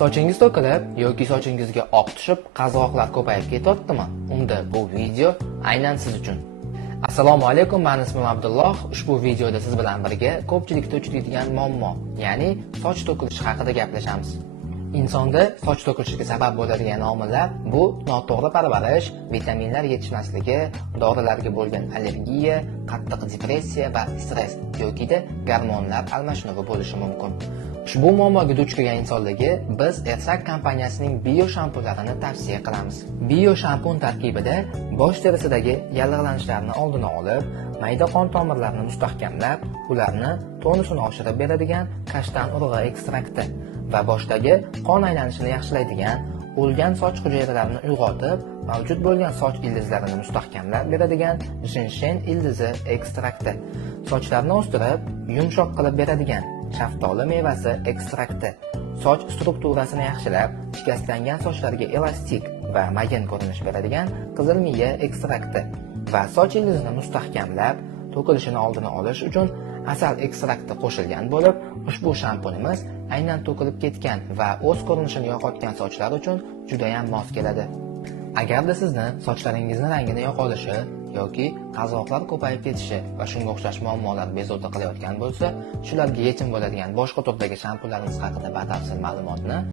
Sochingiz to'kilib yoki sochingizga oq tushib, qazg'oqlar ko'payib ketyaptimi? Unda bu video aynan siz uchun. Assalomu alaykum, men ismim Abdulloh. Ushbu videoda siz bilan birga ko'pchilikda uchraydigan muammo, ya'ni soch to'kilishi haqida gaplashamiz. Insonda soch to'kilishiga sabab bo'ladigan omillar bu noto'g'ri parvarish, vitaminlar yetishmasligi, dorilarga bo'lgan allergiya, qattiq depressiya va stress yoki gormonlar almashinuvi bo'lishi mumkin. Ushbu muammoga duch kelgan insonlarga biz Ersak kompaniyasining bio shampunlarini tavsiya qilamiz. Bio shampun tarkibida bosh terisidagi yallig'lanishlarni oldini olib, mayda qon tomirlarini mustahkamlab, ularni tonusini oshirib beradigan kashtan urug'i ekstrakti va boshdagi qon aylanishini yaxshilaydigan, o'lgan soch hujayralarini uyg'otib, mavjud bo'lgan soch ildizlarini mustahkamlab beradigan jinshen ildizi ekstrakti, sochlarni o'stirib, yumshoq qilib beradigan shaftoli mevasi ekstrakti, soch strukturasini yaxshilab, shikastlangan sochlarga elastik va mayin ko'rinish beradigan qizilmiya ekstrakti va soch ildizini mustahkamlab, to'kilishini oldini olish uchun asal ekstrakti qo'shilgan bo'lib, ushbu shampunimiz aynan to'kilib ketgan va o'z ko'rinishini yo'qotgan sochlar uchun juda ham mos keladi. Agarda sizni sochlaringizning rangini yo'qolishi yoki qazg'oqlar ko'payib ketishi va shunga o'xshash muammolar bezovta qilayotgan bo'lsa, shularga yechim bo'ladigan boshqa turdagi shampunlarimiz haqida batafsil ma'lumotni